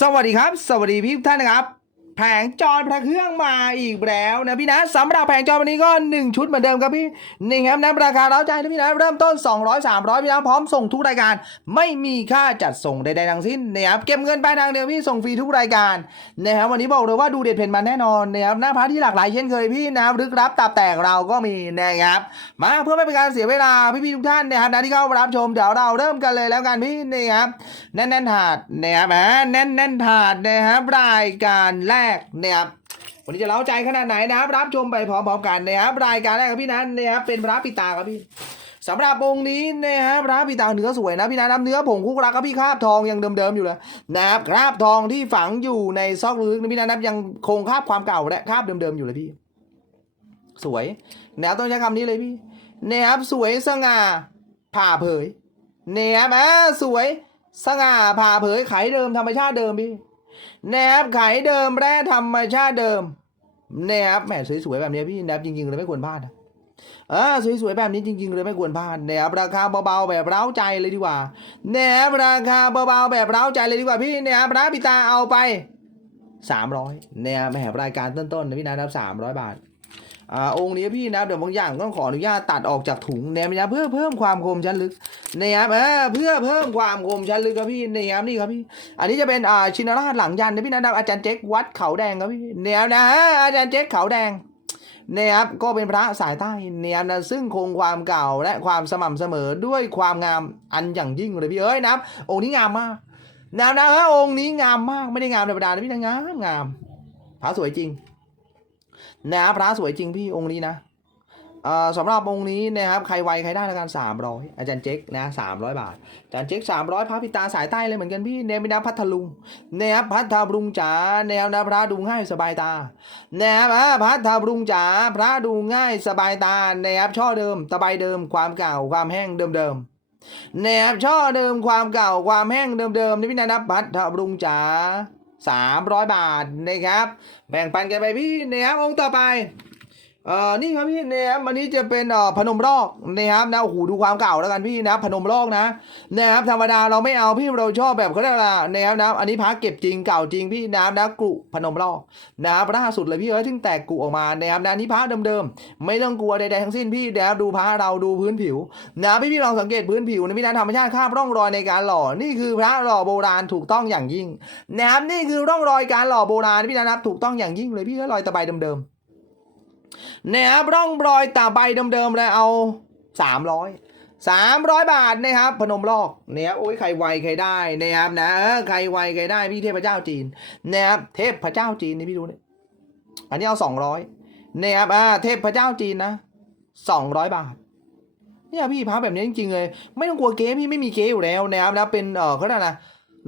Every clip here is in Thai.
สวัสดีครับ สวัสดีพี่ทุกท่านนะครับ แผงจอพระเครื่องมาอีกแล้วนะพี่นะสำหรับแผงจอวันนี้ก็ 1 ชุดเหมือนเดิมครับพี่นี่ครับนะราคาเราใจนะพี่นะเริ่มต้น 200 300พี่นะพร้อมส่งทุกรายการ ไม่มีค่าจัดส่งใดๆทั้งสิ้นนะครับเก็บเงินปลายทางเดียวพี่ส่งฟรีทุกรายการนะครับวันนี้บอกเลยว่าดูเด็ดเผ็ดมันแน่นอนนะครับหน้าพาร์ที่หลากหลายเช่นเคยพี่นะครับลึกลับตับแตกเราก็มีนะครับมาเพื่อไม่เป็นการเสียเวลาพี่ๆทุกท่านนะครับนะที่เข้ามารับชมเดี๋ยวเราเริ่มกันเลยแล้วกันพี่นี่ครับแน่นแน่นๆถาดนะครับแน่นแน่นๆถาดนะครับรายการแรกนะครับวันนี้จะเล้าใจขนาดไหนนะครับ รับชมไปพร้อมๆกันนะครับรายการแรกครับพี่นัทนะครับเป็นพระปิตาครับพี่สำหรับองค์นี้นะครับพระปิตาเนื้อสวยนะพี่นัทนะเนื้อผงคุกรักครับพี่คราบทองยังเดิมๆอยู่เลยนะครับคราบทองที่ฝังอยู่ในซอกลึกนะพี่นัทนะยังคงคราบความเก่าและคราบเดิมๆอยู่เลยพี่ สวยแนวต้องใช้คำนี้เลยพี่นะครับสวยสง่าผ่าเผยนะครับอ่าสวยสง่าผ่าเผยไขเดิมธรรมชาติเดิมพี่ แนบไขเดิมแร่ธรรมชาติเดิมแนบแหมสวยๆแบบนี้พี่แนบจริงๆเลยไม่ควรพลาดนะอ่าสวยๆแบบนี้จริงๆเลยไม่ควรพลาดแนบราคาเบาๆแบบเร้าใจเลยดีกว่าแนบราคาเบาๆแบบเร้าใจเลยดีกว่าพี่แนบรับพิตาเอาไปสามร้อยแนบแหมรายการต้นๆนะพี่นะครับสามร้อยบาท อ่าองค์นี้พี่นะเดี๋ยวบางอย่างต้องขออนุญาตตัดออกจากถุงแนมนะเพื่อเพิ่มความคมชั้นลึกนะครับเออเพื่อเพิ่มความคมชั้นลึกครับพี่นะครับนี่ครับพี่ อันนี้จะเป็นอ่าชินราชหลังยันนะพี่นะครับอาจารย์เจ๊กวัดเขาแดงครับพี่แนวนะอาจารย์เจ๊กเขาแดงนะครับก็เป็นพระสายใต้แนวนะซึ่งคงความเก่าและความสม่ำเสมอด้วยความงามอันอย่างยิ่งเลยพี่เอ้ยนะองค์นี้งามมากนวนะฮะองค์นี้งามมากไม่ได้งามธรรมดานะพี่นะงามงามพระสวยจริง นะครับพระสวยจริงพี่องค์นี้นะเอ่อสำหรับองค์นี้นะครับใครไวใครได้ละกันสามร้อยอาจารย์เจ๊กนะสามร้อยบาท อาจารย์เจ๊กสามร้อยพระพิตาสายใต้เลยเหมือนกันพี่เนมินาพัทลุงนะครับพัทลุงจ๋าแนวนะพระดูง่ายสบายตาแนบอะพัทลุงจ๋าพระดูง่ายสบายตาแนบช่อเดิมตะไบเดิมความเก่าความแห้งเดิมๆแนบช่อเดิมความเก่าความแห้งเดิมๆนี่พี่นะพัทลุงจ๋า สามร้อยบาทนะครับ แบ่งปันกันไปพี่นะครับองค์ต่อไป เอ่อนี่ครับพี่นะครับวันนี้จะเป็นเอ่อพนมรอกนะครับนะโอ้โหดูความเก่าแล้วกันพี่นะพนมรอกนะนะครับธรรมดาเราไม่เอาพี่เราชอบแบบเขาเรียกอะไรนะครับนะอันนี้พระเก็บจริงเก่าจริงพี่น้ำนะกรุพนมรอกนะครับล่าสุดเลยพี่เอ้ยถึงแตกกรุออกมานะครับนะอันนี้พระเดิมๆ ไม่ต้องกลัวใดๆทั้งสิ้นพี่นะครับดูพระเราดูพื้นผิวนะพี่พี่ลองสังเกตพื้นผิวนะพี่นะธรรมชาติคราบร่องรอยในการหล่อนี่คือพระหล่อโบราณถูกต้องอย่างยิ่งนะครับนี่คือร่องรอยการหล่อโบราณพี่นะครับถูกต้องอย่างยิ่งเลยพี่เอ้ยรอยตะไบเดิมๆ นะครับร่องรอยตาใบเดิมๆเลยเอาสามร้อยสามร้อยบาทนะครับพนมลอกเนี่ยโอ้ยใครไวใครได้นะครับนะใครไวใครได้พี่เทพเจ้าจีนนะครับเทพเจ้าจีนนี่พี่ดูเนี่ยอันนี้เอาสองร้อยนะครับอ่าเทพเจ้าจีนนะสองร้อยบาทเนี่ยพี่พับแบบนี้จริงๆเลย ไม่ต้องกลัวเก๊พี่ไม่มีเก๊อยู่แล้วนะครับนะเป็นเออเขาเรียกนะ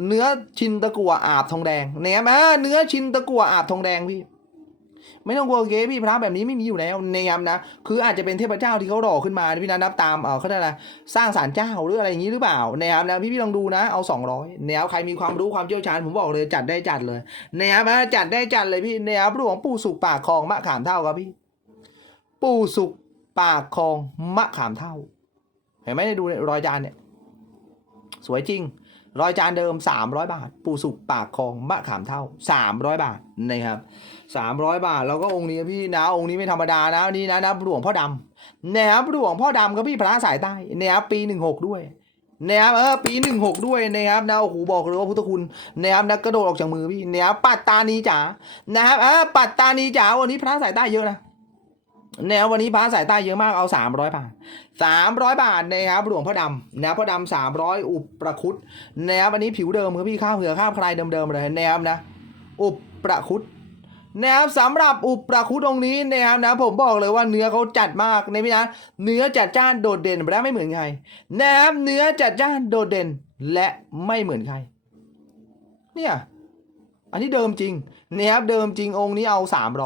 เนื้อชินตะกัวอาบทองแดงนะครับอ่าเนื้อชินตะกัวอาบทองแดงพี่ ไม่ต้องกลัวเก๊พี่พระแบบนี้ไม่มีอยู่แล้วในะครับนะ คืออาจจะเป็นเทพเจ้าที่เขาหล่อขึ้นมาพี่นะนับตามเออเขาเรียกอะไรสร้างศาลเจ้าหรืออะไรอย่างนี้หรือเปล่านะครับนะพี่พี่ลองดูนะเอา 200แนวใครมีความรู้ความเชี่ยวชาญผมบอกเลยจัดได้จัดเลยนะครับนะจัดได้จัดเลยพี่แนวหลวงปู่สุกปากคลองมะขามเท่าครับพี่ ปู่สุกปากคลองมะขามเท่า เห็นไหมดูรอยจานเนี่ย สวยจริง รอยจานเดิม 300 บาท ปูสุกปากคลองมะขามเท่า 300 บาทนะครับ300 บาท แล้วก็องค์นี้พี่นะ องค์นี้ไม่ธรรมดานะนี่นะนะหลวงพ่อดำนะครับหลวงพ่อดำก็พี่พระสายใต้นะครับปี 16 ด้วยนะครับเออปี 16 ด้วยนะครับนะโอ้โหบอกเลยว่าพุทธคุณนะครับนะกระโดดออกจากมือพี่นะครับปัตตานีจ๋านะครับเออปัตตานีจ๋าวันนี้พระสายใต้เยอะนะ แนววันนี้พระสายใต้เยอะมากเอา 300 บาทสามร้อยบาทนะครับหลวงพ่อดำนะพ่อดำสามร้อยอุปประคุดนะครับอันนี้ผิวเดิมครับพี่ข้าวเผือกข้าวใครเดิมๆเลยนะครับนะ อุปประคุดนะครับสำหรับอุปประคุดองนี้นะครับนะผมบอกเลยว่าเนื้อเขาจัดมากนะพี่นะเนื้อจัดจ้านโดดเด่นและไม่เหมือนใครนะครับเนื้อจัดจ้านโดดเด่นและไม่เหมือนใครเนี่ย อันนี้เดิมจริงนะครับเดิมจริงองค์นี้เอา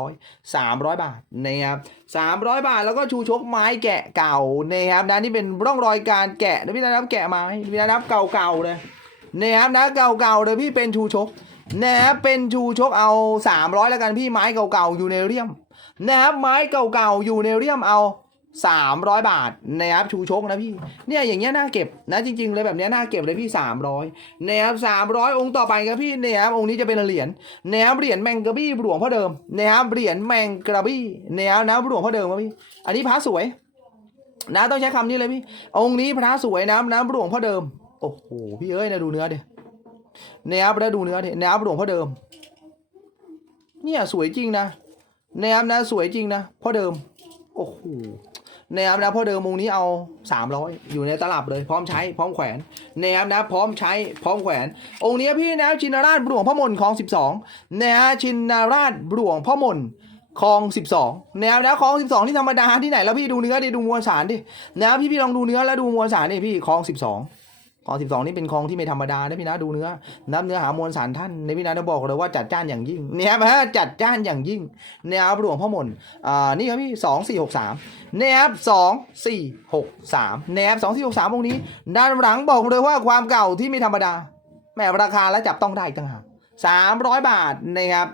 300 300 บาทนะครับ300 บาทแล้วก็ชูชกไม้แกะเก่านะครับนะนี่เป็นร่องรอยการแกะนะพี่นะครับแกะไม้พี่นะครับเก่าๆเลยนะครับนะเก่าๆเลยพี่เป็นชูชกนะครับเป็นชูชกเอา 300 แล้วกันพี่ไม้เก่าๆอยู่ในเรียมนะครับไม้เก่าๆอยู่ในเรียมเอา สามร้อยบาทนะครับชูชกนะพี่เนี่ยอย่างเงี้ยน่าเก็บนะจริง ๆ เลยแบบเนี้ยน่าเก็บเลยพี่สามร้อยนะครับสามร้อยองค์ต่อไปครับพี่นะครับองค์นี้จะเป็นเหรียญนะครับเหรียญแมงกระบี้หลวงพ่อเดิมนะครับเหรียญแมงกระบี้นะครับนะหลวงพ่อเดิมครับพี่ อันนี้พระสวย นะต้องใช้คำนี้เลยพี่ องค์นี้พระสวยนะน้ำหลวงพ่อเดิมโอ้โหพี่เอ้ยนะดูเนื้อดินะครับแล้วดูเนื้อดิน้ำหลวงพ่อเดิม เนี่ยสวยจริงนะนะครับนะสวยจริงนะพ่อเดิมโอ้โห นะครับนะพ่อเดิมองนี้เอาสามร้อยอยู่ในตลับเลยพร้อมใช้พร้อมแขวนนะครับนะพร้อมใช้พร้อมแขวน องค์นี้พี่นะชินราชหลวงพ่อมนของสิบสองนะฮะชินราชหลวงพ่อมนคลองสิบสองแนวนะคลองสิบสองที่ธรรมดาที่ไหนแล้วพี่ดูเนื้อดิดูมวลสารดินะพี่พี่ลองดูเนื้อแล้วดูมวลสารดิพี่คลองสิบสอง คลองสิบสองนี่เป็นคลองที่ไม่ธรรมดานะพี่นะดูเนื้อน้ำเนื้อหามวลสารท่านในพี่นะจะบอกเลยว่าจัดจ้านอย่างยิ่งเนี่ยฮะจัดจ้านอย่างยิ่งแนวหลวงพ่อมนอ่านี่ครับพี่สองสี่หกสามแนวสองสี่หกสามแนวสองสี่หกสามองค์นี้ ด้านหลังบอกเลยว่าความเก่าที่ไม่ธรรมดาแหมราคาและจับต้องได้ต่างหากสามร้อยบาทนะครับ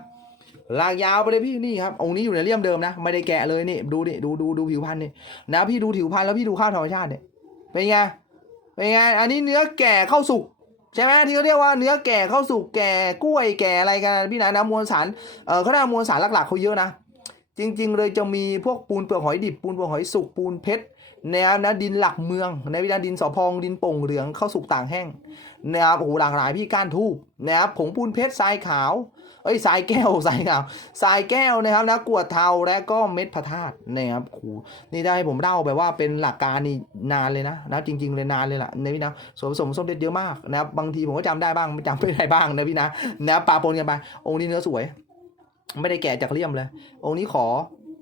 ลากยาวไปเลยพี่นี่ครับองค์นี้อยู่ในเลี่ยมเดิมนะ ไม่ได้แกะเลยนี่ดูนี่ดูดูดูผิวพันธุ์นี่นะพี่ดูผิวพันธุ์แล้วพี่ดูข้าวธรรมชาติเนี่ยเป็นไง เป็นไงอันนี้เนื้อแก่เข้าสุกใช่ไหมที่เขาเรียกว่าเนื้อแก่เข้าสุกแก่กล้วยแก่อะไรกันพี่นะนะมวลสารเออเขาเรียกมวลสารหลักๆเขาเยอะนะจริง ๆ เลยจะมีพวกปูนเปลือกหอยดิบปูนเปลือกหอยสุกปูนเพชรนะครับนะดินหลักเมืองในวิญญาณดินสอพองดินโป่งเหลืองเข้าสุกต่างแห้งนะครับโอ้โหหลากหลายพี่ก้านทูบนะครับผงปูนเพชรทรายขาว เอ้ยทรายแก้วทรายขาวทรายแก้วนะครับนะกวดเทาและก็เม็ดพระธาตุนะครับโอ้โหนี่ได้ผมเล่าแบบว่าเป็นหลักการนี่นานเลยนะนะจริง ๆ เลยนานเลยล่ะในพี่นะส่วนผสมส้มเด็ดเยอะมากนะครับบางทีผมก็จำได้บ้างไม่จำไม่ได้บ้างนะพี่นะนะปลาปนกันไปองค์นี้เนื้อสวย ไม่ได้แกะจากเลี่ยมเลย องค์นี้ขอ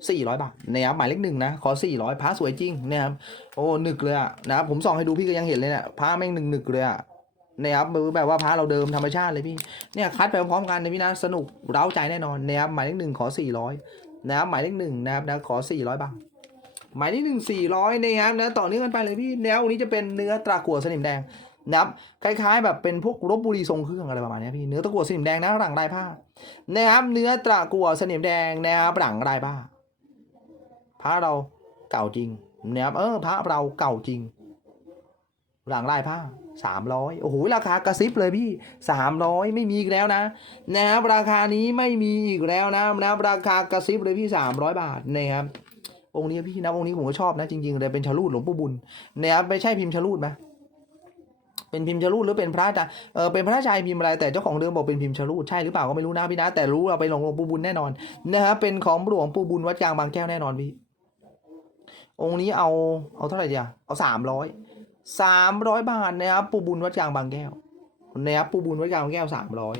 400 บาทนะครับหมายเลขหนึ่งนะขอ 400พระสวยจริงนะครับโอ้หนึกเลยอะนะครับผมส่องให้ดูพี่ก็ยังเห็นเลยเนี่ยพระแม่งหนึกหนึกเลยอะ นะครับมือแบบว่าพระเราเดิมธรรมชาติเลยพี่เนี่ยคัดไปพร้อมกันนะพี่นะสนุกเร้าใจแน่นอนนะครับหมายเลขหนึ่งขอ400นะครับหมายเลขหนึ่งนะครับนะขอ400บาทหมายเลขหนึ่ง400นะครับนะต่อเนื่องกันไปเลยพี่แนวนี้จะเป็นเนื้อตรากัวสนิมแดงนะครับคล้ายๆ แบบเป็นพวกรบบุรีทรงเครื่องอะไรประมาณนี้พี่เนื้อตะกัวสนิมแดงนะหลังลายผ้านะครับเนื้อตรากัวสนิมแดงนะครับหลังลายผ้าพระเราเก่าจริงนะครับเออพระเราเก่าจริง หลังลายผ้า สามร้อยโอ้โห ราคากระซิบเลยพี่สามร้อยไม่มีอีกแล้วนะนะครับราคานี้ไม่มีอีกแล้วนะนะครับราคากระซิบเลยพี่สามร้อยบาทนะครับองค์นี้พี่นะองค์นี้ผมก็ชอบนะจริงๆเลยเป็นชาลูดหลวงปู่บุญนะครับไม่ใช่พิมพ์ชาลูดไหมเป็นพิมพ์ชาลูดหรือเป็นพระอาจาเออเป็นพระชายพิมพ์อะไรแต่เจ้าของเดิมบอกเป็นพิมพ์ชาลูดใช่หรือเปล่าก็ไม่รู้นะพี่นะแต่รู้เราไปหลวงหลวงปู่บุญแน่นอนนะครับเป็นของหลวงปู่บุญวัดกลางบางแก้วแน่นอนพี่องค์นี้เอาเอาเท่าไหร่ดีอะเอาสามร้อย สามร้อยบาทนะครับปูบุญวัดกลางบางแก้วนะครับปูบุญวัดกลางบางแก้วสามร้อย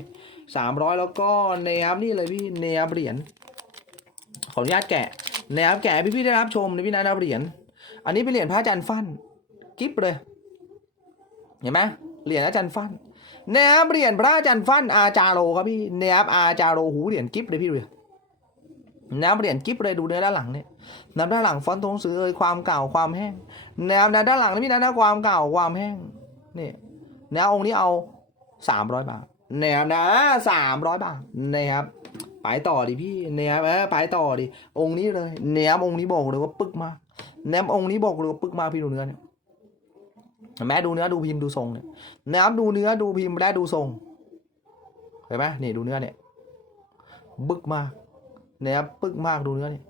สามร้อยแล้วก็นะครับนี่เลยพี่นะครับเหรียญขออนุญาตแกะนะครับแกะให้พี่ๆได้รับชมนะพี่นะนะครับเหรียญอันนี้เป็นเหรียญพระอาจารย์ฟั่นกิฟเลยเห็นไหมเหรียญอาจารย์ฟั่นนะครับเหรียญพระอาจารย์ฟั่นอาจารโรครับพี่นะครับอาจารโรหูเหรียญกิฟเลยพี่เลย นะครับเหรียญกิฟเลยดูเนื้อด้านหลังเนี่ยนับด้านหลังฟอนต์ตัวหนังสือเอ่ยความเก่าความแห้งแนวนะด้านหลังนี่นะนะความเก่าความแห้งนี่แนวองค์นี้เอาสามร้อยบาทแนวนะสามร้อยบาทนะครับไปต่อดิพี่แนวเออไปต่อดิองค์นี้เลยแนวองค์นี้บอกเลยว่าปึกมาแนวองค์นี้บอกเลยว่าปึกมาพี่ดูเนื้อเนี่ยเห็นไหมดูเนื้อดูพิมพ์ดูทรงเนี่ยแนวดูเนื้อดูพิมพ์และดูทรงเห็นไหมนี่ดูเนื้อเนี่ยบึกมาก แนวปึกมากดูเนื้อเนี่ย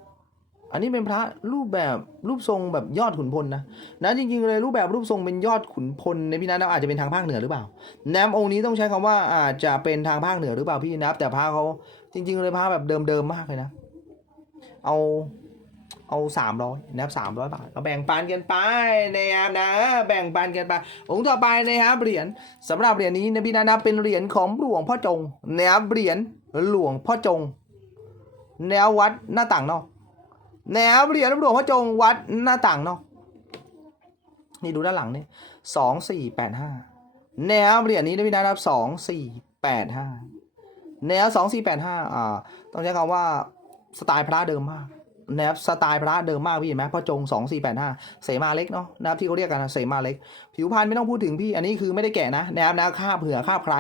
อันนี้เป็นพระรูปแบบรูปทรงแบบยอดขุนพลนะนะจริงๆเลยรูปแบบรูปทรงเป็นยอดขุนพลในพี่นัทอาจจะเป็นทางภาคเหนือหรือเปล่าแนมองค์นี้ต้องใช้คำว่าอาจจะเป็นทางภาคเหนือหรือเปล่าพี่นับแต่พระเขาจริง ๆ เลยพระแบบเดิมๆมากเลยนะ เอาเอาสามร้อยนะครับสามร้อยบาทก็แบ่งปันกันไปนะครับนะแบ่งปันกันไปองค์ต่อไปนะครับเหรียญสำหรับเหรียญนี้นะพี่นัทนะเป็นเหรียญของหลวงพ่อจงนะครับเหรียญหลวงพ่อจง แนววัดหน้าต่างนอกแนวเหรียญหลวงพ่อจงวัดหน้าต่างนอก นี่ดูด้านหลังนี่สองสี่แปดห้าแนวเหรียญนี้ได้พี่นะครับสองสี่แปดห้าแนวสองสี่แปดห้าอ่า ต้องใช้คำว่าสไตล์พระเดิมมาก นะครับสไตล์พระเดิมมากพี่เห็นไหมพ่อจงสองสี่แปดห้าเสมาเล็กเนาะนะครับที่เขาเรียกกันนะเสมาเล็ก ผิวพรรณไม่ต้องพูดถึงพี่อันนี้คือไม่ได้แกะนะนะครับนะคาบเผื่อคาบใคร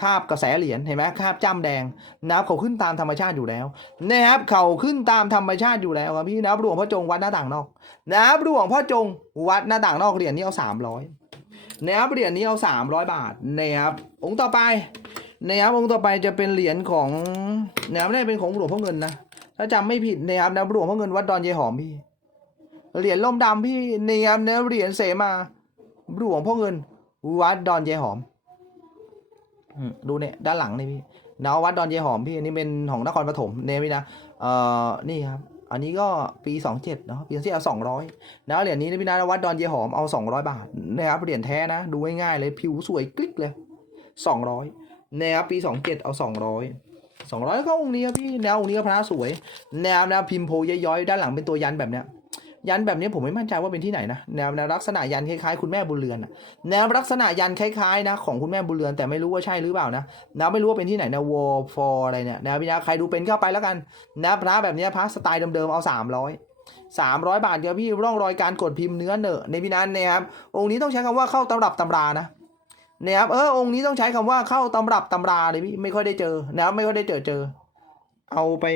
คาบกระแสเหรียญเห็นไหมคาบจ้ำแดงนะครับเขาขึ้นตามธรรมชาติอยู่แล้วนะครับเขาขึ้นตามธรรมชาติอยู่แล้วครับพี่นะครับหลวงพ่อจงวัดหน้าต่างนอกนะครับหลวงพ่อจงวัดหน้าต่างนอกเหรียญนี้เอาสามร้อยนะครับเหรียญนี้เอาสามร้อยบาทนะครับองค์ต่อไปนะครับองค์ต่อไปจะเป็นเหรียญของนะครับนี่เป็นของหลวงพ่อเงินนะ ถ้าจำไม่ผิดนะครับนะหลวงพ่อเงินวัดดอนเยหอมพี่ เหรียญล่มดำพี่นะครับเนื้อเหรียญเสมาหลวงพ่อเงิน วัดดอนเยหอมดูเนี่ยด้านหลังนี่พี่เนาวัดดอนเยหอมพี่อันนี้เป็นของนครปฐมเนี่ยพี่นะเอ่อนี่ครับอันนี้ก็ปีสองเจ็ดเนาะปีที่เอาสองร้อยนะเหรียญนี้นะพี่นะวัดดอนเยหอมเอาสองร้อยบาทนะครับเหรียญแท้นะ ดูง่ายๆเลยผิวสวยกลิกเลยสองร้อยนะครับปีสองเจ็ดเอาสองร้อย สองร้อยก็องค์นี้ครับพี่แนวองค์นี้ก็พระสวย แนวแนวพิมพ์โพย้อยๆด้านหลังเป็นตัวยันแบบเนี้ยยันแบบนี้ผมไม่มั่นใจว่าเป็นที่ไหนนะแนวแนวลักษณะยันคล้ายๆคุณแม่บุญเรือนอะแนวลักษณะยันคล้ายๆนะของคุณแม่บุญเรือนแต่ไม่รู้ว่าใช่หรือเปล่านะแนะไม่รู้ว่าเป็นที่ไหนนะวอลฟอร์อะไรเนี่ยแนะพี่นะใครดูเป็นเข้าไปแล้วกันแนะพระแบบนี้พระสไตล์เดิมๆเอาสามร้อยสามร้อยบาทเดียวพี่ร่องรอยการกดพิมพ์เนื้อเนอะในพี่นันนะครับองค์นี้ต้องใช้คำว่าเข้าตำรับตำรานะ นะครับเออองค์นี้ต้องใช้คำว่าเข้าตำรับตำราเลยพี่ไม่ค่อยได้เจอนะครับไม่ค่อยได้เจอเจอ เอาไป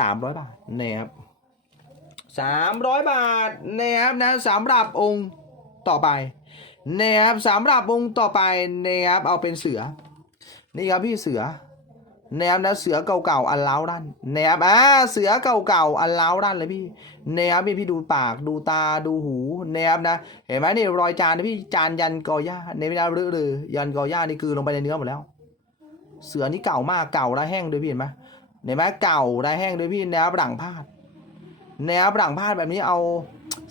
สามร้อยบาทนะครับสามร้อยบาทนะครับนะสำหรับองค์ต่อไปนะครับสำหรับองค์ต่อไปนะครับเอาเป็นเสือ นี่ครับพี่เสือ แนวนะเสือเก่าๆอันล้าวดันแนบอ่าเสือเก่าๆอันล้าวดันเลยพี่แนบพี่พี่ดูปากดูตาดูหูแนบนะเห็นไหมนี่รอยจานนะพี่จานยันกอหญ้าในเวลารื้อเลยยันกอหญ้านี่คือลงไปในเนื้อหมดแล้ว เสือนี่เก่ามากเก่าและแห้งด้วยพี่เห็นไหมเห็นไหมเก่าและแห้งด้วยพี่แนวหลังพาดแนวหลังพาดแบบนี้เอา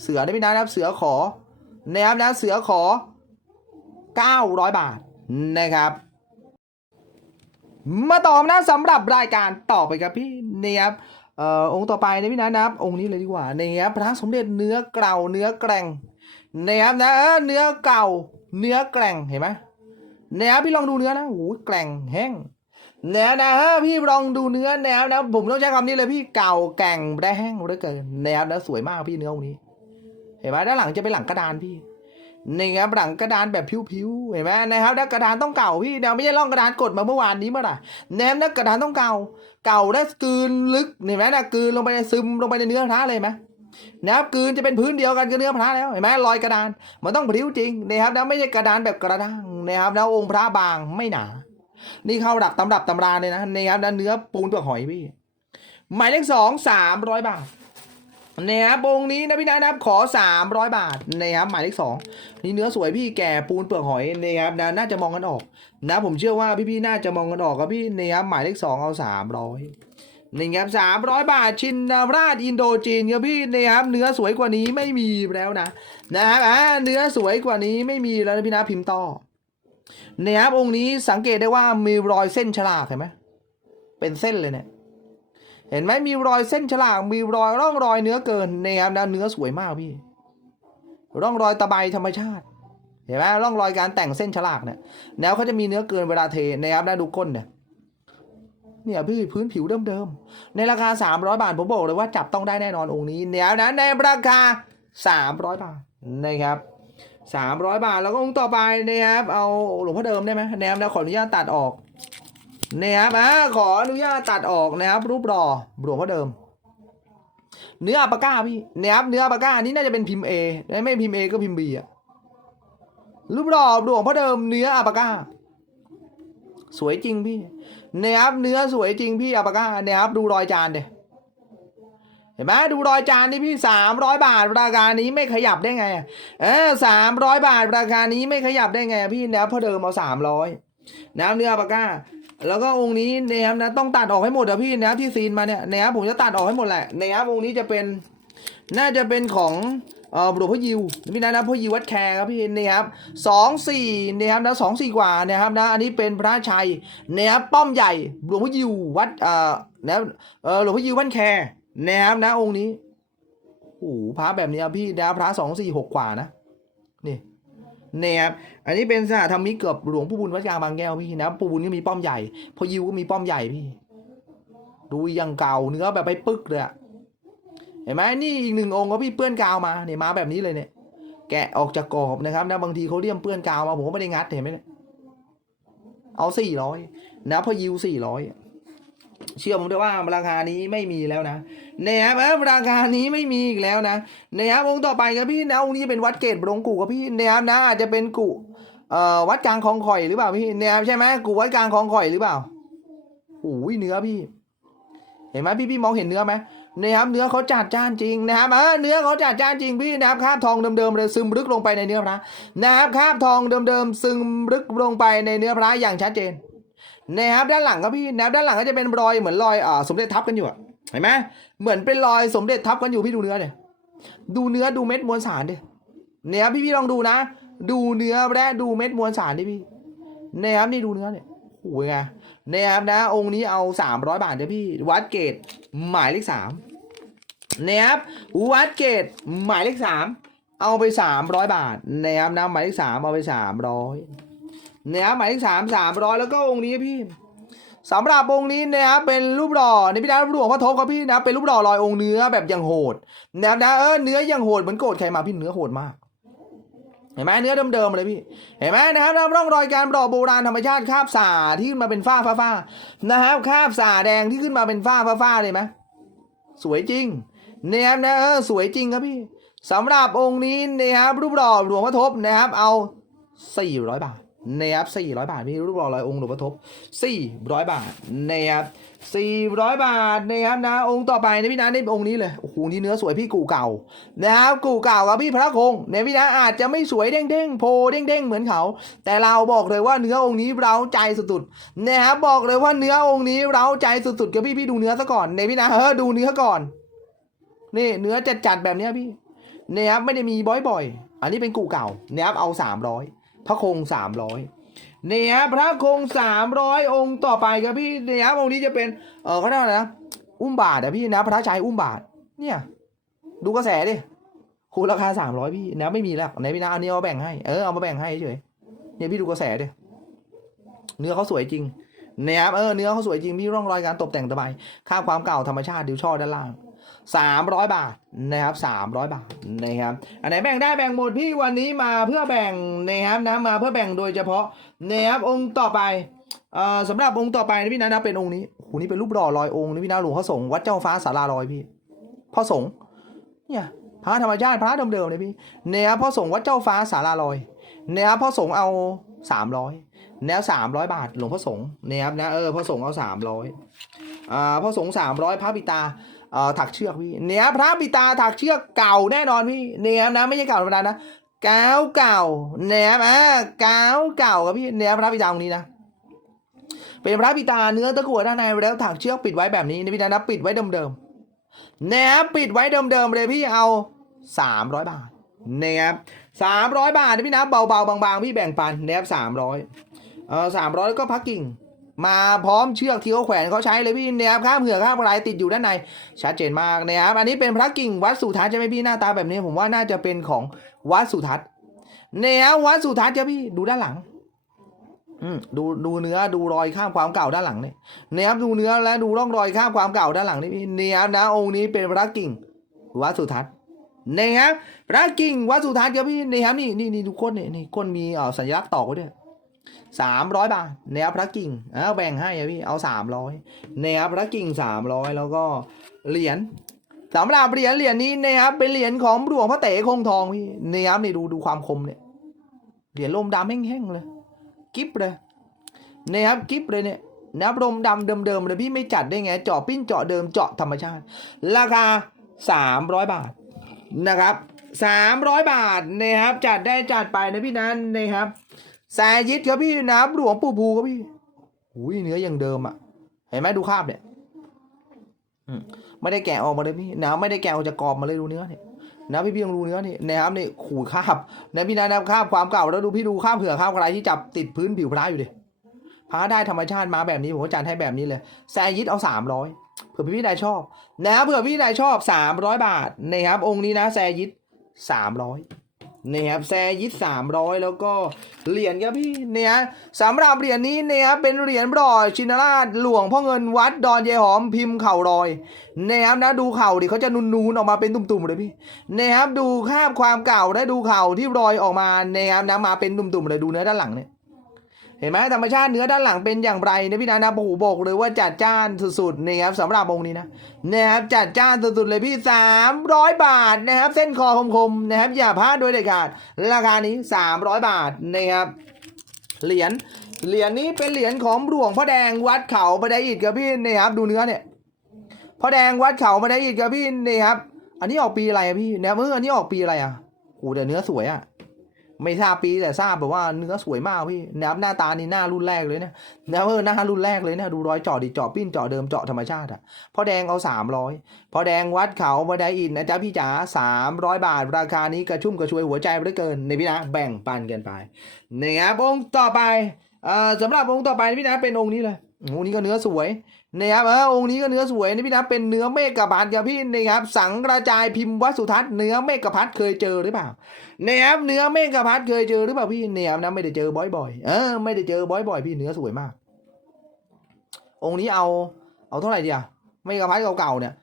เสือได้พี่นะครับเสือขอแนวนะเสือขอ900บาทนะครับ มาต่อนะสำหรับรายการต่อไปครับพี่เนี่ยครับเอ่อองค์ต่อไปนะพี่นะนะครับองค์นี้เลยดีกว่าเนี่ยครับพระสมเด็จเนื้อเก่าเนื้อแกร่งนะครับนะเนื้อเก่าเนื้อแกร่งเห็นไหมเนี่ยครับพี่ลองดูเนื้อนะโอ้โหแกร่งแห้งแนวนะฮะพี่ลองดูเนื้อแนวนะผมต้องใช้คำนี้เลยพี่เก่าแก่งได้แห้งเหลือเกินแนวนะสวยมากพี่เนื้อตรงนี้ เห็นไหมด้านหลังจะเป็นหลังกระดานพี่ นี่ครับหลังกระดานแบบผิวๆเห็นไหมนะครับด้ากระดานต้องเก่าพี่แนวไม่ใช่ร่องกระดานกดมาเมื่อวานนี้เมื่อไหร่แนวนะกระดานต้องเก่า เก่าได้กืนลึกเห็นไหมนะกืนลงไปในซึมลงไปในเนื้อพระเลยไหมนะครับกืนจะเป็นพื้นเดียวกันกับเนื้อพระแล้วเห็นไหมรอยกระดานมันต้องผิวจริงนะครับนะไม่ใช่กระดานแบบกระด้างนะครับแล้วองค์พระบางไม่หนา นี่เข้าดับตำรับตำราเลยนะนะครับนะเนื้อปูนเปลือกหอยพี่หมายเลขสองสามร้อยบาท นะครับองนี้นะพี่นายนะครับขอสามร้อยบาทนะครับหมายเลขสองนี่เนื้อสวยพี่แก่ปูนเปลือกหอยนะครับนะน่าจะมองกันออกนะผมเชื่อว่าพี่ๆน่าจะมองกันออกครับพี่นะครับหมายเลขสองเอาสามร้อยนี่ครับสามร้อยบาทชินนาราชอินโดจีนครับพี่นะครับเนื้อสวยกว่านี้ไม่มีแล้วนะนะครับอ่าเนื้อสวยกว่านี้ไม่มีแล้วนะพี่นะพิมพ์ต่อนี่ครับองค์นี้สังเกตได้ว่ามีรอยเส้นฉลากเห็นไหมเป็นเส้นเลยเนี่ย เห็นไหมมีรอยเส้นฉลากมีรอยร่องรอยเนื้อเกินเนี่ยครับนะเนื้อสวยมากพี่ ร่องรอยตะไบธรรมชาติ เห็นไหมร่องรอยการแต่งเส้นฉลากเนี่ยแนวเขาจะมีเนื้อเกินเวลาเทนะครับนะดูก้นเนี่ยเนี่ยพี่พื้นผิวเดิมๆในราคา 300 บาทผมบอกเลยว่าจับต้องได้แน่นอนองค์นี้เนี่ยนะในราคา 300 บาทนะครับสามร้อยบาทแล้วก็องค์ต่อไปนะครับเอาหลวงพ่อเดิมได้ไหมแนวนะขออนุญาตตัดออก นะครับอ่าขออนุญาตตัดออกนะครับ รูปรอหลวงพ่อเดิม เนื้ออัปาก้าพี่นะครับเนื้ออัปาก้าอันนี้น่าจะเป็นพิมพ์ A ไม่พิมพ์ A ก็พิมพ์ B อะรูปรอหลวงพ่อเดิมเนื้ออัปาก้า สวยจริงพี่นะครับเนื้อสวยจริงพี่อัปาก้านะครับดูรอยจานเดเห็นไหมดูรอยจานนี่พี่สามร้อยบาทราคานี้ไม่ขยับได้ไงเออสามร้อยบาทราคานี้ไม่ขยับได้ไงพี่นะเพราะเดิมเอาสามร้อยน้ำเนื้อปากก้า แล้วก็องค์นี้นะครับนะต้องตัดออกให้หมดอะพี่นะครับที่ซีนมาเนี่ยนะครับผมจะตัดออกให้หมดแหละนะครับองค์นี้จะเป็นน่าจะเป็นของเอ่อหลวงพ่อยิวพี่นะนะพ่อยิววัดแคร์ครับพี่นี่ครับสองสี่นะครับนะสองสี่กว่านะครับนะอันนี้เป็นพระชัยนะครับป้อมใหญ่หลวงพ่อยิววัดเอ่อนะเอ่อหลวงพ่อยิววัดแคร์นะครับนะองค์นี้โอ้โหพระแบบนี้อะพี่นะพระสองสี่หกกว่านะนี่ นี่ยครับอันนี้เป็นสหธรรมิกเกือบหลวงปู่บุญวัดกลางบางแก้วพี่นะปู่บุญก็มีป้อมใหญ่พ่อยิวก็มีป้อมใหญ่พี่ ดูยังเก่าเนื้อแบบไปปึกเลยอะห็นไหมนี่อีกหนึ่งองค์ก็พี่เปื้อนกาวมาเนี่ยมาแบบนี้เลยเนี่ย แกะออกจากกรอบนะครับนะบางทีเขาเลี่ยมเปื้อนกาวมาผมก็ไม่ได้งัดเห็นไหมเนี่ยเอาสี่ร้อยนะพอยิวสี่ร้อย เชื่อผมด้วยว่าราคานี้ไม่มีแล้วนะเนี่ยครับราคานี้ไม่มีอีกแล้วนะเนี่ยครับองค์ต่อไปครับพี่นะองค์นี้เป็นวัดเกตบรงกูครับพี่เนี่ยครับนะอาจจะเป็นกูเอ่อวัดกลางคลองข่อยหรือเปล่าพี่เนี่ยครับใช่ไหมกูวัดกลางคลองข่อยหรือเปล่าโอ้ยเนื้อพี่ เห็นไหมพี่พี่มองเห็นเนื้อไหมนะครับเนื้อเขาจัดจ้านจริงนะครับเออเนื้อเขาจัดจ้านจริงพี่นะครับคาบทองเดิมๆเลยซึมลึกลงไปในเนื้อพระนะครับคาบทองเดิมๆซึมลึกลงไปในเนื้อพระอย่างชัดเจน นะครับด้านหลังครับพี่นะครับด้านหลังก็จะเป็นรอยเหมือนรอยอ่าสมเด็จทับกันอยู่อะเห็นไหมเหมือนเป็นรอยสมเด็จทับกันอยู่พี่ดูเนื้อเนี่ยดูเนื้อดูเม็ดมวลสารดิเนี่ยครับพี่พี่ลองดูนะ ดูเนื้อและดูเม็ดมวลสารดิพี่นะครับนี่ดูเนื้อเนี่ยโอ้ยไงนะครับนะ องค์นี้เอา300บาทเดี๋ยวพี่วัดเกตหมายเลขสามนะครับวัดเกตหมายเลขสามเอาไป300บาทนะครับนะหมายเลขสามเอาไป300 นะครับหมายเลขสามสามร้อยแล้วก็องค์นี้พี่สำหรับองค์นี้นะครับเป็นรูปหล่อในพี่นะรูปหลวงพ่อทบครับพี่นะเป็นรูปหล่อลอยองค์เนื้อแบบยังโหดนะครับนะเออเนื้อยังโหดเหมือนโกรธใครมาพี่เนื้อโหดมากเห็นไหมเนื้อเดิมๆเลยพี่ เห็นไหมนะครับนะร่องรอยการปลอกโบราณธรรมชาติคาบสาที่ขึ้นมาเป็นฝ้าฝ้าานะครับคาบสาแดงที่ขึ้นมาเป็นฝ้าฝ้าเลยไหมสวยจริงนะครับนะเออสวยจริงครับพี่สำหรับองค์นี้นะครับรูปหล่อหลวงพ่อทบนะครับ เอา400บาท นะครับ400 บาทพี่รูปหล่อลอยองค์หลวงพ่อทบ400 บาทนะครับ400 บาทนะครับนะองค์ต่อไปนะพี่นะในองค์นี้เลยโอ้โหนี่เนื้อสวยพี่กูเก่านะครับกูเก่ากับพี่พระคงเนี่ยพี่นะอาจจะไม่สวยเด้งเด้งๆโพเด้งเด้งๆเหมือนเขา แต่เราบอกเลยว่าเนื้อองค์นี้เราใจสุดๆนะครับบอกเลยว่าเนื้อองค์นี้เราใจสุดๆกับพี่พี่ดูเนื้อซะก่อนเนี่ยพี่นะเฮ้อดูเนื้อก่อนนี่เนื้อจัดๆแบบเนี้ยพี่เนี่ยครับไม่ได้มีบ่อยๆ อันนี้เป็นกูเก่าเนี่ยครับเอาสามร้อย พระคงสามร้อยเนี่ย พระคงสามร้อยองค์ต่อไปครับพี่เนี่ยองค์นี้จะเป็นเออเขาเรียกอะไรนะ อุ้มบาทอะพี่นะพระชายอุ้มบาท เนี่ย ดูกระแสดิคูณราคาสามร้อยพี่นะไม่มีแล้วไหนพี่นะอันนี้เอาแบ่งให้เออเอามาแบ่งให้เฉยเนี่ยพี่ดูกระแสดิเนื้อเขาสวยจริงนะครับเออเนื้อเขาสวยจริงมีร่องรอยการตกแต่งตะไบค่าความเก่าธรรมชาติดิวช่อด้านล่าง สามร้อยบาทนะครับสามร้อยบาทนะครับอันไหนแบ่งได้แบ่งหมดพี่วันนี้มาเพื่อแบ่งนะครับนะมาเพื่อแบ่งโดยเฉพาะนะครับองค์ต่อไปเอ่อสำหรับองค์ต่อไปนะพี่นะนะเป็นองค์นี้โอ้โหนี่เป็นรูปหล่อลอยองค์นี่พี่นะหลวงพ่อสงฆ์วัดเจ้าฟ้าสาราลอยพี่พ่อสงฆ์เนี่ยพระธรรมชาติพระเดิมๆเลยพี่เนี่ยพ่อสงฆ์วัดเจ้าฟ้าสาราลอยเนี่ยพ่อสงฆ์เอาสามร้อยแนวสามร้อยบาทหลวงพ่อสงฆ์นะครับนะเออพ่อสงฆ์เอาสามร้อยอ่าพ่อสงฆ์สามร้อยพระปิตา เอ่อถักเชือกพี่เนี่ยพระปิตาถักเชือกเก่าแน่นอนพี่เนี่ยนะไม่ใช่เก่าธรรมดานะเก่าเก่าเนี่ยอ่าเก่าเก่าครับพี่เนี่ยพระปิตาองค์นี้นะเป็นพระปิตาเนื้อตะกั่วด้านในแล้วถักเชือกปิดไว้แบบนี้นะพี่นะนะปิดไว้เดิมๆเนี่ยปิดไว้เดิมๆเลยพี่เอาสามร้อยบาทนะครับสามร้อยบาทนะพี่นะเบาๆบางๆพี่แบ่งปันนะครับสามร้อยเออสามร้อยก็พักกิ่ง มาพร้อมเชือกที่เขาแขวนเขาใช้เลยพี่เนียครับข้ามเหือกข้ามอะไรติดอยู่ด้านในชัดเจนมากนะครับอันนี้เป็นพระกิ่งวัดสุทัศน์ใช่ไหมพี่หน้าตาแบบนี้ ผมว่าน่าจะเป็นของวัดสุทัศน์เนี่ยวัดสุทัศน์จ้ะพี่ดูด้านหลังอืมดูดูเนื้อดูรอยข้ามความเก่าด้านหลังเนี่ยเนียครับดูเนื้อและดูร่องรอยข้ามความเก่าด้านหลังนี่พี่เนี่ยครับนะองค์นี้เป็นพระกิ่งวัดสุทัศน์นะครับพระกิ่งวัดสุทัศน์ครับพี่นี่ครับนี่นี่นี่ดูก้นเนี่ยนี่ก้นมีเอ่อสัญลักษณ์ตอกไว้ด้วย สามร้อยบาทแนวพระกิ่งเอาแบ่งให้อะพี่เอาสามร้อยแนวพระกิ่งสามร้อยแล้วก็เหรียญสำหรับเหรียญเหรียญนี้นะครับเป็นเหรียญของหลวงพระเต๋คงทองพี่นี่ครับนี่ดูดูความคมเนี่ยเหรียญลมดำแห้งๆเลยกิฟเลยนี่ครับกิฟเลยเนี่ยนะครับลมดำเดิมๆเลยพี่ไม่จัดได้ไงเจาะปิ้นเจาะเดิมเจาะธรรมชาติ ราคาสามร้อยบาทนะครับสามร้อยบาทนะครับจัดได้จัดไปนะพี่นั้นนะครับ แซยิดครับพี่น้ำหลวงปู่ภูครับพี่หุยเนื้ออย่างเดิมอะ เห็นไหมดูคราบเนี่ยอืมไม่ได้แกะออกมาเลยพี่น้ำไม่ได้แกะออกจากกรอบมาเลยดูเนื้อเนี่ยนะพี่พี่ลองดูเนื้อนี่น้ำนี่ขูดคาบนะพี่นะน้ำคาบความเก่าแล้วดูพี่ดูคาบเผื่อคาบอะไรที่จับติดพื้นผิวพระอยู่ดิพระได้ธรรมชาติมาแบบนี้ผมก็จัดให้แบบนี้เลยแซยิดเอาสามร้อยเผื่อพี่พี่นายชอบ นะเผื่อพี่นายชอบสามร้อยบาทนะครับองค์นี้นะแซยิดสามร้อย นี่ครับแซยิดสามร้อยแล้วก็เหรียญครับพี่เนี่ยสำหรับเหรียญนี้เนี่ยเป็นเหรียญบรอยชินราชหลวงพ่อเงินวัดดอนเยหอมพิมพ์เข่ารอยนะครับนะดูเข่าดิเขาจะนูนๆออกมาเป็นตุ่มๆเลยพี่นะครับดูคาบความเก่าและดูเข่าที่รอยออกมานะครับนะมาเป็นตุ่มๆเลยดูเนื้อด้านหลังเนี่ย เห็นไหมธรรมชาติเนื้อด้านหลังเป็นอย่างไรนะพี่นะนะโอ้โหบอกเลยว่าจัดจ้านสุดๆนะครับสำหรับองค์นี้นะนะครับจัดจ้านสุดๆเลยพี่สามร้อยบาทนะครับ เส้นคอคมๆนะครับ อย่าพลาดโดยเด็ดขาดราคานี้สามร้อยบาทนะครับเหรียญเหรียญนี้เป็นเหรียญของหลวงพ่อแดงวัดเขาบันไดอิฐครับพี่นะครับดูเนื้อเนี่ยพ่อแดงวัดเขาบันไดอิฐครับพี่นี่ครับ อันนี้ออกปีอะไรอะพี่เนี่ยมืออันนี้ออกปีอะไรอะโอ้แต่เนื้อสวยอะ ไม่ทราบปีแต่ทราบแบบว่าเนื้อสวยมากพี่นะครับหน้าตานี่หน้ารุ่นแรกเลยนะนะครับเออหน้ารุ่นแรกเลยเนะดูรอยเจาะดิเจาะปิ้นเจาะเดิมเจาะธรรมชาติอะพอแดงเอาสามร้อยพอแดงวัดเขาบันไดอินนะจ๊ะพี่จ๋าสามร้อยบาท ราคานี้กระชุ่มกระชวยหัวใจเหลือเกินในพี่นะแบ่งปันกันไปนะครับองค์ต่อไปเอ่อสำหรับองค์ต่อไปพี่นะเป็นองค์นี้เลยองค์นี้ก็เนื้อสวย นะครับเออองค์นี้ก็เนื้อสวยนี่พี่นะเป็นเนื้อเมฆกะพัดครับพี่นะครับสังกระจายพิมพ์วัดสุทัศน์เนื้อเมฆกะพัดเคยเจอหรือเปล่าเนี่ยครับเนื้อเมฆพัดเคยเจอหรือเปล่าพี่เนี่ยครับนะไม่ได้เจอบ่อยๆเออไม่ได้เจอบ่อยๆ พี่เนื้อสวยมาก องค์นี้เอาเอาเท่าไหร่ดีอะเมฆพัดเก่าๆเนี่ย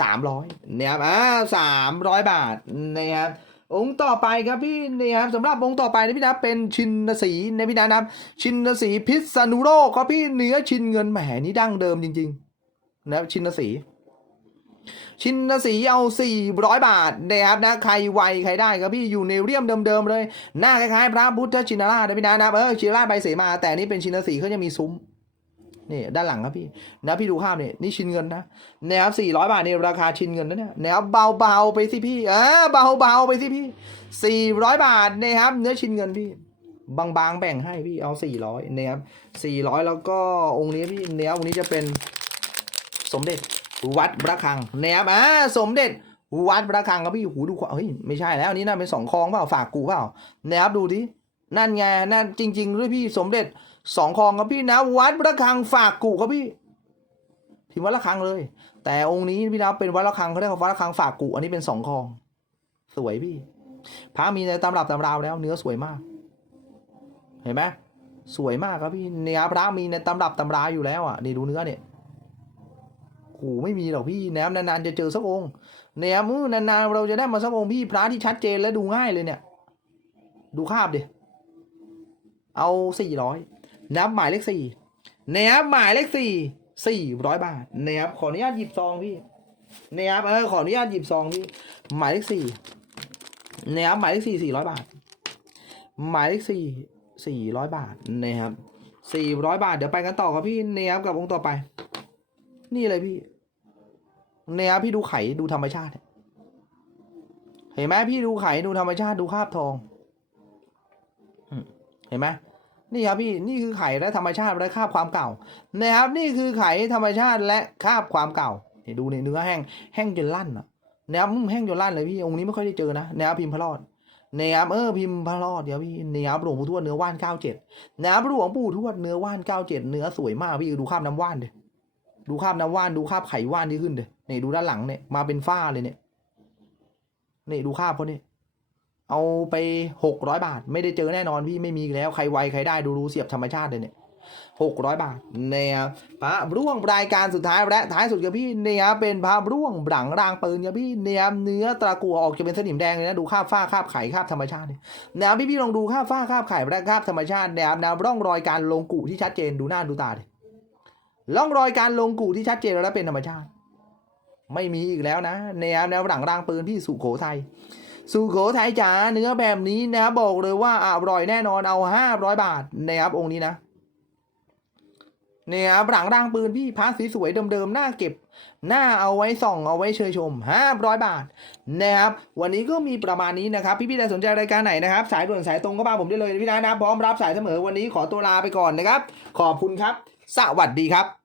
สามร้อยเนี่ยครับอ่าสามร้อยบาทนะครับ องค์ต่อไปครับพี่นี่ครับสำหรับองค์ต่อไปนะพี่นะเป็นชินสีนะพี่นะครับชินสีพิษณุโลกครับพี่เนื้อชินเงินแหมนี่ดั้งเดิมจริงๆนะครับชินสีชินสีเอา400 บาทนะครับนะใครไวใครได้ครับพี่อยู่ในเรียมเดิมๆเลย หน้าคล้ายๆพระพุทธชินราชนะพี่นะนะเออชินราชใบเสมาแต่นนี่เป็นชินสีเขาจะมีซุ้ม นี่ด้านหลังครับพี่นะพี่ดูภาพนี่นี่ชินเงินนะนะครับ400บาทนี่ราคาชินเงินนะเนี่ยนะครับเบาๆไปสิพี่เออเบาๆไปสิพี่400บาทนะครับเนื้อชินเงินพี่บางๆแบ่งให้พี่เอา400นะครับ400แล้วก็องค์นี้พี่เนี้ยองค์นี้จะเป็นสมเด็จวัดพระคลังนะครับอ่าสมเด็จวัดพระคลังครับพี่หูดูความเฮ้ยไม่ใช่แล้วอันนี้น่าเป็นสองคลองเปล่าฝากกูเปล่านะครับดูดินั่นไงนั่นจริง ๆ ด้วยพี่สมเด็จ สองคลองครับพี่นะ วัดระคังฝากกูครับพี่พิมพ์วัดระฆังเลย แต่องค์นี้พี่นะเป็นวัดระฆังเขาเรียกว่าวัดระฆังฝากกูอันนี้เป็นสองคลอง สวยพี่พระมีในตำรับตำราวแล้ว เนื้อสวยมาก เห็นไหมสวยมากครับพี่เนี่ยพระมีในตำรับตำราอยู่แล้วอะนี่ดูเนื้อเนี่ยโอ้โหไม่มีหรอกพี่แนมนานๆจะเจอสักองค์แนมมือนานๆเราจะได้มาสักองค์พี่พระที่ชัดเจนและดูง่ายเลยเนี่ย ดูคาบดิเอาสี่ร้อย นับหมายเลขสี่แนบหมายเลขสี่สี่ร้อยบาทแนบขออนุญาตหยิบซองพี่แนบเออขออนุญาตหยิบซองพี่หมายเลขสี่แนบหมายเลขสี่สี่ร้อยบาท หมายเลขสี่สี่ร้อยบาทนะครับสี่ร้อยบาทเดี๋ยวไปกันต่อครับพี่เนบกับองค์ต่อไป นี่เลยพี่เนี่ยพี่ดูไข่ดูธรรมชาติ เห็นไหมพี่ดูไข่ดูธรรมชาติดูคาบทองเห็นไหม นี่ครับพี่นี่คือไข่และธรรมชาติและคาบความเก่านะครับนี่คือไข่ธรรมชาติและคาบความเก่าเนี่ดูนี่เนื้อแห้งแห้งจนลั่นอะนะครับแห้งจนลั่นเลยพี่องค์นี้ไม่ค่อยได้เจอนะนะครับพิมพ์พระรอดนะครับเออพิมพ์พระรอดเดี๋ยวพี่นะครับหลวงปู่ทวดเนื้อว่านเก้าเจ็ดนะครับหลวงปู่ทวดเนื้อว่านเก้าเจ็ดเนื้อสวยมากพี่ดูคาบน้ำว่านเดิดูคาบน้ำว่านดูคาบไข่ว่านที่ขึ้นเลยนี่ดูด้านหลังเนี่ยมาเป็นฝ้าเลยเนี่ยนี่ดูคาบเขาเนี่ย เอาไปหกร้อยบาท ไม่ได้เจอแน่นอนพี่ไม่มีแล้วใครไวใครได้ดูดูเสียบธรรมชาติเลยเนี่ยหกร้อยบาทเนี่ยพระร่วงรายการสุดท้ายและท้ายสุดกับพี่เนี่ยเป็นพระร่วงหลังรางปืนครับพี่เนี่ยเนื้อตะกัวออกจะเป็นสนิมแดงเลยนะดูคาบฝ้าคาบไข่คาบธรรมชาติเนี่ยนะพี่พี่ลองดูคาบฝ้าคาบไข่และคาบธรรมชาติเนี่ยนะร่องรอยการลงกุที่ชัดเจนดูหน้าดูตาดิร่องรอยการลงกูที่ชัดเจนและเป็นธรรมชาติ ไม่มีอีกแล้วนะแนวแนวหลังรางปืนพี่สุโขทัย สุโขทัยจ๋าเนื้อแบบนี้นะบอกเลยว่าอร่อยแน่นอนเอาห้าร้อยบาทนะครับองค์นี้นะเนี่ยครับหลังรางปืนพี่พระสวยๆเดิมๆหน้าเก็บ หน้าเอาไว้ส่องเอาไว้เชยชมห้าร้อยบาทนะครับวันนี้ก็มีประมาณนี้นะครับ พี่พี่ๆใดสนใจรายการไหนนะครับ สายด่วนสายตรงก็มาผมได้เลยพี่นะนะพร้อมรับสายเสมอวันนี้ขอตัวลาไปก่อนนะครับ ขอบคุณครับ สวัสดีครับ